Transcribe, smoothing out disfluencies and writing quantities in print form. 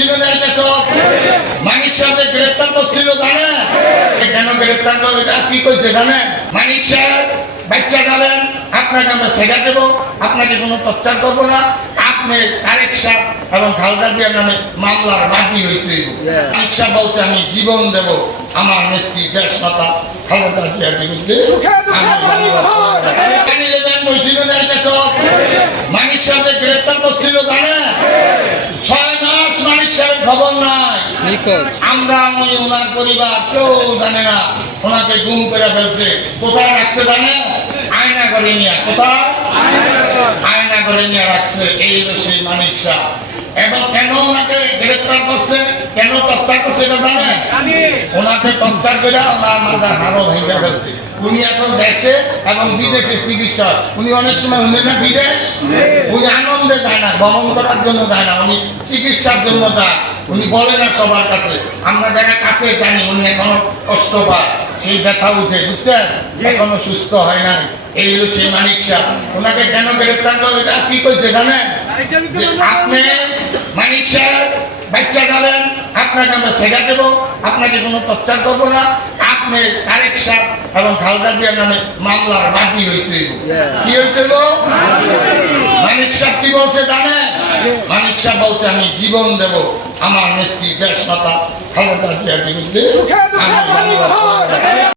বলছিল না এটা সব মানিক সাহেবকে গ্রেফতার করছিল জানেন কেন গ্রেফতার করে কি কইছে জানেন মানিক সাহেব বাচ্চা যাবেন আপনাকে আমরা ছেড়ে দেবো আপনাকে কোনো টর্চার করবো না আপনি তারেক সাহেব এবং খালেদা জিয়ার নামে মামলার বাদী হইতে হইব মানিক সাহেব বলছে আমি জীবন দেব আমার নেত্রী দেশ মাতা খালেদা জিয়ার বিরুদ্ধে মানিক সাহেবকে গ্রেফতার করছিল জানেন 6 মাস মানিক সাহেবের খবর নাই আমরা আমি ওনার পরিবার কেউ জানে না ওনাকে গুম করে ফেলছে কোথায় রাখছে জানে আয়না করে নিয়ে কোথায় আয়না করে নিয়ে রাখছে এই সেই মানিক সাহেব এবং কেন ওনাকে গ্রেফতার করছে কেন টর্চার করছে এটা জানেন ওনাকে টর্চার করে ওনার মাথার হাড়ও ভেঙে ফেলছে উনি এখন দেশে এবং বিদেশে চিকিৎসা উনি অনেক সময় উনি না বিদেশ উনি আনন্দে যায় না ভ্রমণ করার জন্য যায় না উনি চিকিৎসার জন্য যায় উনি বলে না সবার কাছে আমরা যারা কাছে জানি উনি এখনো কষ্ট পায় সেই ব্যথা উঠে বুঝছেন এখনো সুস্থ হয় না এই হলো সেই মানিক সাহেব ওনাকে কেন গ্রেফতার করে এটা কি কইছে জানেন যে আপনি মানিক সাহেব বাচ্চা যাবেন আপনাকে আমরা ছেড়ে দেবো আপনাকে কোনো টর্চার করবো না আপনি তারেক সাহেব এবং খালেদা জিয়ার নামে মামলার বাদী হইতে হইব কি হইতে হইব মানিক সাহেব কি বলছে জানেন মানিক সাহেব বলছে আমি জীবন দেব আমার নেত্রী দেশ মাতা খালেদা জিয়ার বিরুদ্ধে